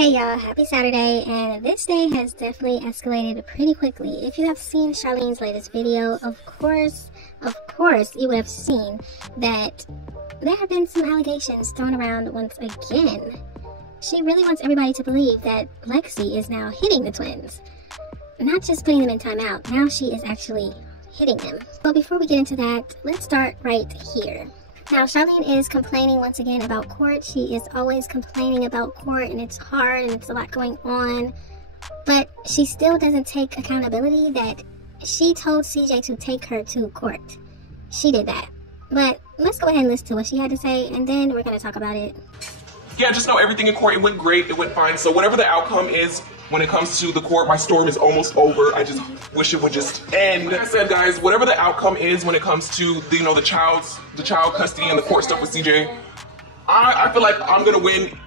Hey y'all, happy Saturday, and this day has definitely escalated pretty quickly. If you have seen Charlene's latest video, of course, you would have seen that there have been some allegations thrown around once again. She really wants everybody to believe that Lexi is now hitting the twins. Not just putting them in timeout, now she is actually hitting them. But before we get into that, let's start right here. Now, Charlene is complaining once again about court. She is always complaining about court, and it's hard and it's a lot going on. But she still doesn't take accountability that she told CJ to take her to court. She did that. But let's go ahead and listen to what she had to say, and then we're going to talk about it. Yeah, just know everything in court, it went great, it went fine. So whatever the outcome is, when it comes to the court, my storm is almost over. I just wish it would just end. Like I said, guys, whatever the outcome is when it comes to the, the child custody and the court stuff with CJ, I feel like I'm gonna win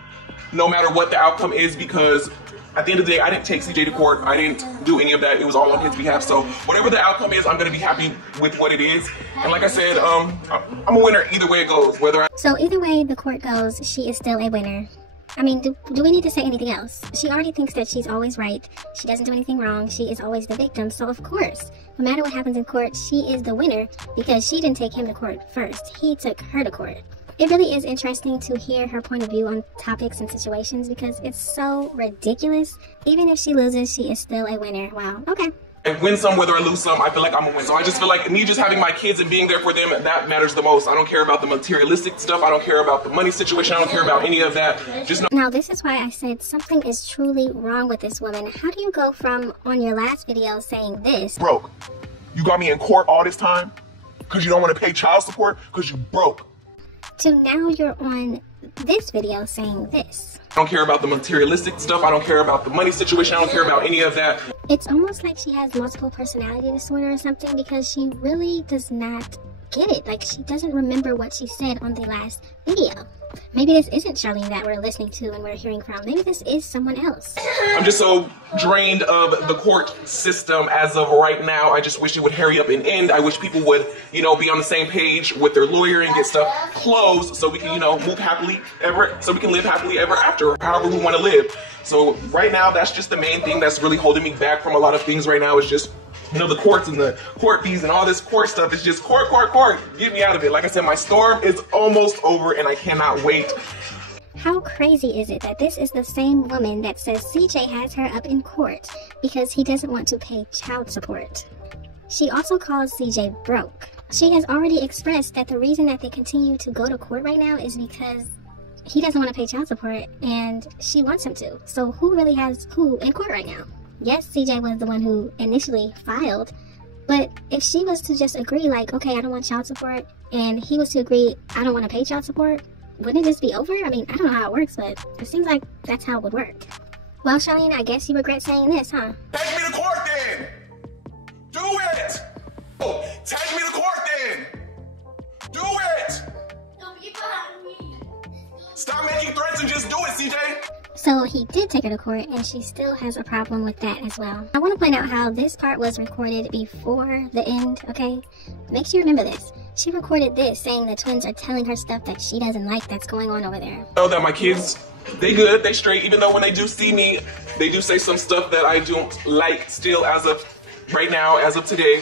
no matter what the outcome is, because at the end of the day, I didn't take CJ to court. I didn't do any of that. It was all on his behalf. So whatever the outcome is, I'm gonna be happy with what it is. And like I said, I'm a winner either way it goes. So either way the court goes, she is still a winner. I mean, do we need to say anything else? She already thinks that she's always right. She doesn't do anything wrong. She is always the victim. So of course, no matter what happens in court, she is the winner because she didn't take him to court first. He took her to court. It really is interesting to hear her point of view on topics and situations because it's so ridiculous. Even if she loses, she is still a winner. Wow. Okay. And win some, whether I lose some, I feel like I'm a winner. So I just feel like me just having my kids and being there for them, that matters the most. I don't care about the materialistic stuff. I don't care about the money situation. I don't care about any of that. Just know. Now, this is why I said something is truly wrong with this woman. How do you go from on your last video saying this? Broke. You got me in court all this time because you don't want to pay child support because you broke. To now you're on this video saying this. I don't care about the materialistic stuff. I don't care about the money situation. I don't care about any of that. It's almost like she has multiple personality disorder or something because she really does not get it. Like, she doesn't remember what she said on the last video. Maybe this isn't Charlene that we're listening to and we're hearing from. Maybe this is someone else. I'm just so drained of the court system as of right now. I just wish it would hurry up and end. I wish people would, be on the same page with their lawyer and get stuff closed so we can, move happily ever, so we can live happily ever after, however we want to live. So right now, that's just the main thing that's really holding me back from a lot of things right now. Is just, the courts and the court fees and all this court stuff. It's just court. Get me out of it. Like I said, my storm is almost over and I cannot wait. How crazy is it that this is the same woman that says CJ has her up in court because he doesn't want to pay child support? She also calls CJ broke. She has already expressed that the reason that they continue to go to court right now is because he doesn't want to pay child support and she wants him to. So who really has who in court right now? Yes, CJ was the one who initially filed, but if she was to just agree, like, okay, I don't want child support, and he was to agree, I don't want to pay child support, wouldn't it just be over? I mean, I don't know how it works, but it seems like that's how it would work. Well, Charlene, I guess you regret saying this, huh? Take me to court then! Do it! Oh, take me to court then! Do it! Don't get behind me. Stop making threats and just do it, CJ! So he did take her to court, and she still has a problem with that as well. I want to point out how this part was recorded before the end, okay? Make sure you remember this. She recorded this saying the twins are telling her stuff that she doesn't like that's going on over there. I know that my kids, they good, they straight, even though when they do see me, they do say some stuff that I don't like still as of right now, as of today.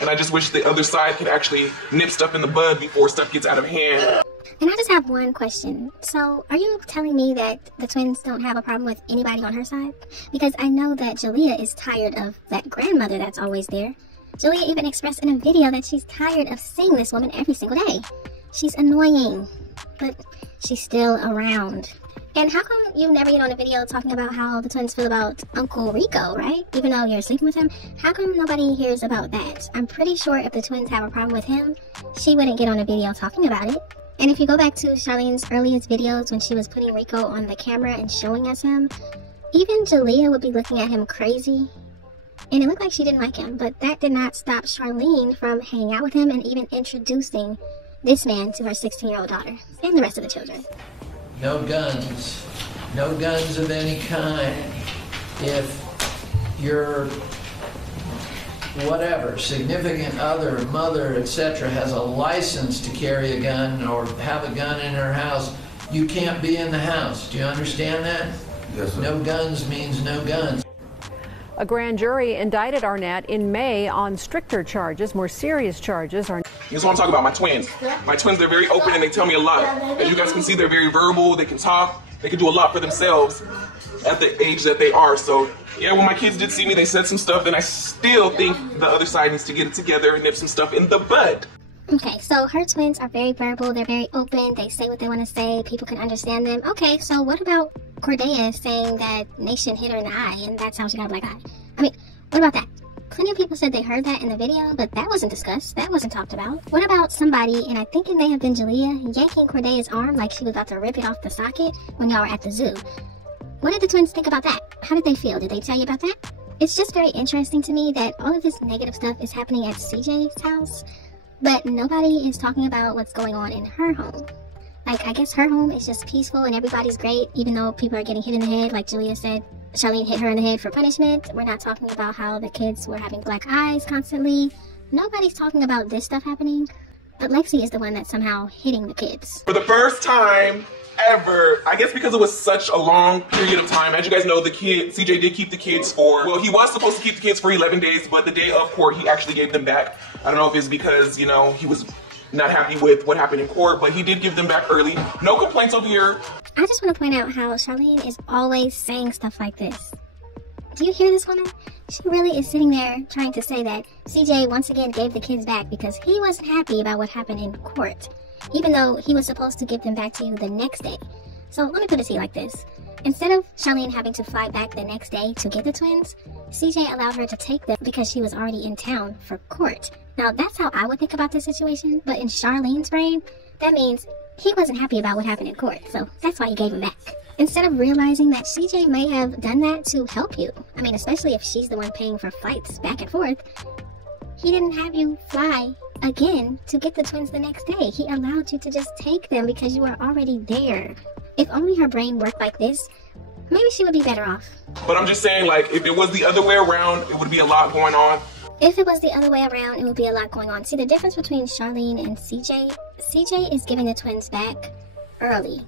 And I just wish the other side could actually nip stuff in the bud before stuff gets out of hand. And I just have one question. So, are you telling me that the twins don't have a problem with anybody on her side? Because I know that Jalea is tired of that grandmother that's always there. Jalea even expressed in a video that she's tired of seeing this woman every single day. She's annoying, but she's still around. And how come you never get on a video talking about how the twins feel about Uncle Rico, right? Even though you're sleeping with him, how come nobody hears about that? I'm pretty sure if the twins have a problem with him, she wouldn't get on a video talking about it. And if you go back to Charlene's earliest videos when she was putting Rico on the camera and showing us him, even Jalea would be looking at him crazy. And it looked like she didn't like him, but that did not stop Charlene from hanging out with him and even introducing this man to her 16-year-old daughter and the rest of the children. No guns of any kind. If your whatever, significant other, mother, etc. has a license to carry a gun or have a gun in her house, you can't be in the house. Do you understand that? Yes, sir. No guns means no guns. A grand jury indicted Arnett in May on stricter charges, more serious charges. This is what I'm talking about, my twins. My twins, they're very open and they tell me a lot. As you guys can see, they're very verbal, they can talk, they can do a lot for themselves at the age that they are. So yeah, when my kids did see me, they said some stuff, and I still think the other side needs to get it together and nip some stuff in the bud. Okay, so her twins are very verbal, they're very open, they say what they want to say, people can understand them. Okay, so what about Cordelia saying that Nation hit her in the eye and that's how she got a black eye? I mean, what about that? Plenty of people said they heard that in the video, but that wasn't discussed, that wasn't talked about. What about somebody, and I think it may have been Jalea, yanking Cordelia's arm like she was about to rip it off the socket when y'all were at the zoo? What did the twins think about that? How did they feel? Did they tell you about that? It's just very interesting to me that all of this negative stuff is happening at CJ's house, but nobody is talking about what's going on in her home. Like, I guess her home is just peaceful and everybody's great, even though people are getting hit in the head, like Jalea said. Charlene hit her in the head for punishment. We're not talking about how the kids were having black eyes constantly. Nobody's talking about this stuff happening, but Lexi is the one that's somehow hitting the kids. For the first time ever, I guess because it was such a long period of time, as you guys know, CJ did keep the kids for, well, he was supposed to keep the kids for 11 days, but the day of court, he actually gave them back. I don't know if it's because, you know, he was not happy with what happened in court, but he did give them back early. No complaints over here. I just want to point out how Charlene is always saying stuff like this. Do you hear this woman? She really is sitting there trying to say that CJ once again gave the kids back because he wasn't happy about what happened in court, even though he was supposed to give them back to you the next day. So let me put it to you like this. Instead of Charlene having to fly back the next day to get the twins, CJ allowed her to take them because she was already in town for court. Now that's how I would think about this situation, but in Charlene's brain, that means he wasn't happy about what happened in court, so that's why he gave him back. Instead of realizing that CJ may have done that to help you, I mean, especially if she's the one paying for flights back and forth, he didn't have you fly again to get the twins the next day. He allowed you to just take them because you were already there. If only her brain worked like this, maybe she would be better off. But I'm just saying, like, if it was the other way around, it would be a lot going on. If it was the other way around, it would be a lot going on. See, the difference between Charlene and CJ is giving the twins back early.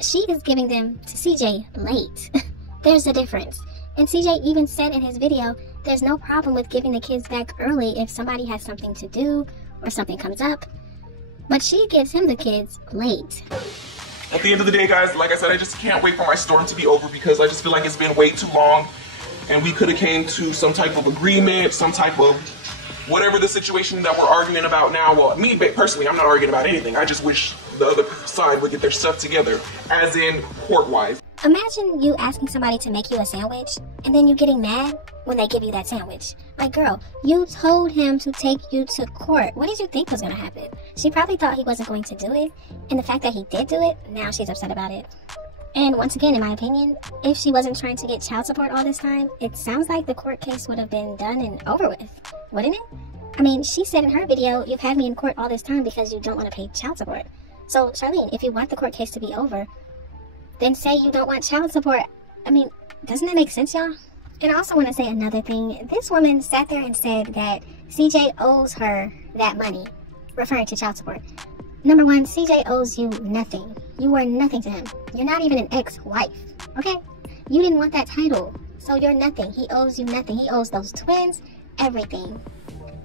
She is giving them to CJ late. There's a difference. And CJ even said in his video, there's no problem with giving the kids back early if somebody has something to do or something comes up. But she gives him the kids late. At the end of the day, guys, like I said, I just can't wait for my storm to be over because I just feel like it's been way too long and we could have came to some type of agreement, some type of whatever the situation that we're arguing about now. Well, me personally, I'm not arguing about anything. I just wish the other side would get their stuff together, as in court-wise. Imagine you asking somebody to make you a sandwich and then you getting mad when they give you that sandwich. Like, girl, you told him to take you to court. What did you think was going to happen? She probably thought he wasn't going to do it, and the fact that he did do it, now she's upset about it. And once again, in my opinion, if she wasn't trying to get child support all this time, it sounds like the court case would have been done and over with, wouldn't it? I mean, she said in her video, you've had me in court all this time because you don't want to pay child support. So, Charlene, if you want the court case to be over, then say you don't want child support. I mean, doesn't that make sense, y'all? And I also want to say another thing. This woman sat there and said that CJ owes her that money, referring to child support. Number one, CJ owes you nothing. You were nothing to him. You're not even an ex-wife, okay? You didn't want that title, so you're nothing. He owes you nothing. He owes those twins everything.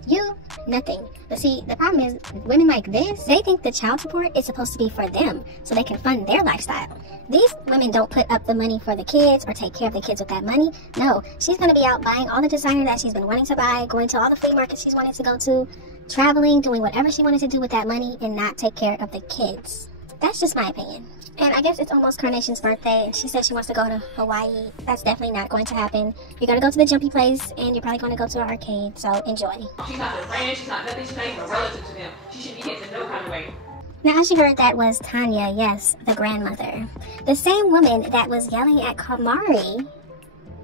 You, nothing. But see, the problem is, women like this, they think the child support is supposed to be for them, so they can fund their lifestyle. These women don't put up the money for the kids or take care of the kids with that money. No, she's going to be out buying all the designer that she's been wanting to buy, going to all the flea markets she's wanted to go to, traveling, doing whatever she wanted to do with that money and not take care of the kids. That's just my opinion. And I guess it's almost Carnation's birthday, and she said she wants to go to Hawaii. That's definitely not going to happen. You're going to go to the jumpy place, and you're probably going to go to an arcade, so enjoy. She's not their friend, she's not nothing, she's not even a relative to them. She should be hit in no kind of way. Now, as you heard, that was Tanya, yes, the grandmother. The same woman that was yelling at Kamari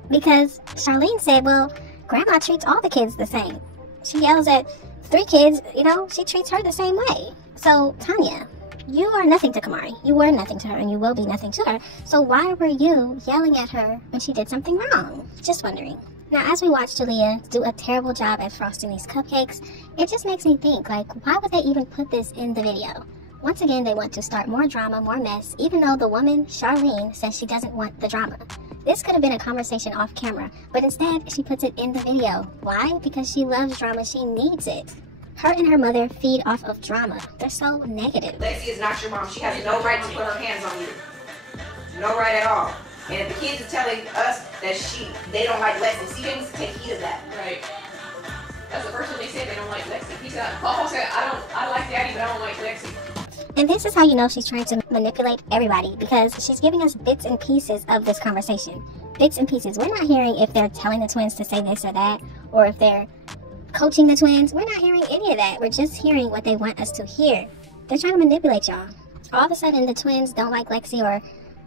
because Charlene said, well, Grandma treats all the kids the same. She yells at 3 kids, you know, she treats her the same way. So, Tanya, you are nothing to Kamari. You were nothing to her, and you will be nothing to her. So why were you yelling at her when she did something wrong? Just wondering. Now, as we watch Jalea do a terrible job at frosting these cupcakes, it just makes me think, like, why would they even put this in the video? Once again, they want to start more drama, more mess, even though the woman, Charlene, says she doesn't want the drama. This could have been a conversation off camera, but instead she puts it in the video. Why? Because she loves drama. She needs it. Her and her mother feed off of drama. They're so negative. Lexi is not your mom. She has no right to put her hands on you. No right at all. And if the kids are telling us that they don't like Lexi, CJ needs to take heed of that. Right. That's the first one they said, they don't like Lexi. He said, Paul said, I like Daddy, but I don't like Lexi. And this is how you know she's trying to manipulate everybody, because she's giving us bits and pieces of this conversation. Bits and pieces. We're not hearing if they're telling the twins to say this or that, or if they're coaching the twins. We're not hearing any of that. We're just hearing what they want us to hear. They're trying to manipulate y'all. All of a sudden the twins don't like Lexi, or,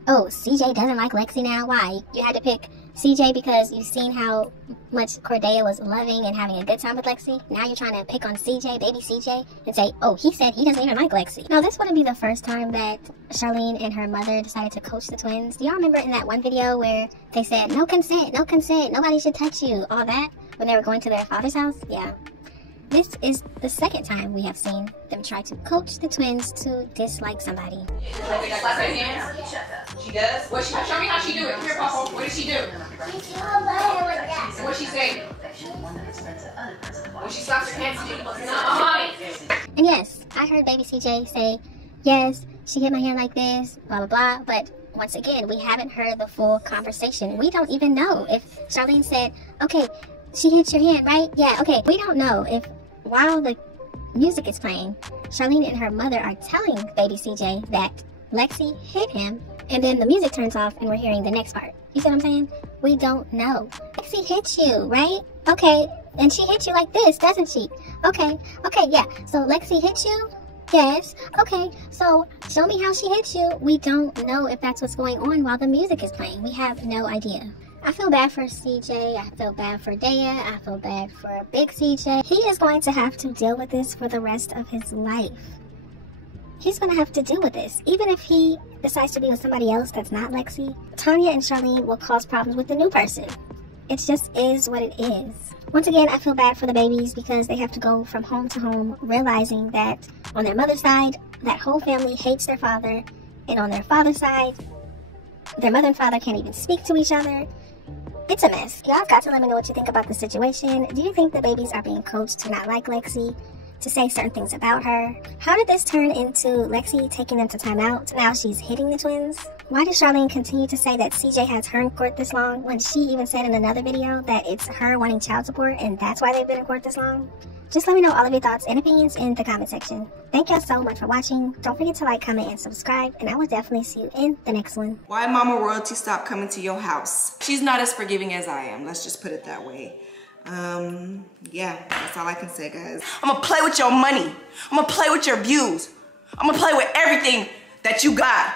oh, CJ doesn't like Lexi now. Why? You had to pick CJ because you've seen how much Cordelia was loving and having a good time with Lexi. Now you're trying to pick on CJ, baby CJ, and say, oh, he said he doesn't even like Lexi. Now, this wouldn't be the first time that Charlene and her mother decided to coach the twins. Do y'all remember in that one video where they said, no consent, nobody should touch you, all that, when they were going to their father's house? Yeah. This is the second time we have seen them try to coach the twins to dislike somebody. She does? Show me how she do it. Here, Papa. What did she do? What she say? When she slaps her hands, and yes, I heard baby CJ say, yes, she hit my hand like this, blah, blah, blah. But once again, we haven't heard the full conversation. We don't even know if Charlene said, okay, she hit your hand, right? Yeah, okay. We don't know if while the music is playing, Charlene and her mother are telling baby CJ that Lexi hit him, and then the music turns off and we're hearing the next part. You see what I'm saying? We don't know. Lexi hit you, right? Okay, and she hit you like this, doesn't she? Okay, yeah. So Lexi hit you? Yes. Okay, so show me how she hit you. We don't know if that's what's going on while the music is playing. We have no idea. I feel bad for CJ, I feel bad for Daya, I feel bad for Big CJ. He is going to have to deal with this for the rest of his life. He's going to have to deal with this. Even if he decides to be with somebody else that's not Lexi, Tanya and Charlene will cause problems with the new person. It just is what it is. Once again, I feel bad for the babies because they have to go from home to home realizing that on their mother's side, that whole family hates their father, and on their father's side, their mother and father can't even speak to each other. It's a mess. Y'all got to let me know what you think about the situation. Do you think the babies are being coached to not like Lexi, to say certain things about her? How did this turn into Lexi taking them to timeout? Now she's hitting the twins? Why does Charlene continue to say that CJ has her in court this long when she even said in another video that it's her wanting child support and that's why they've been in court this long? Just let me know all of your thoughts and opinions in the comment section. Thank y'all so much for watching. Don't forget to like, comment, and subscribe, and I will definitely see you in the next one. Why Mama Royalty stopped coming to your house? She's not as forgiving as I am. Let's just put it that way. Yeah, that's all I can say, guys. I'm gonna play with your money. I'm gonna play with your views. I'm gonna play with everything that you got.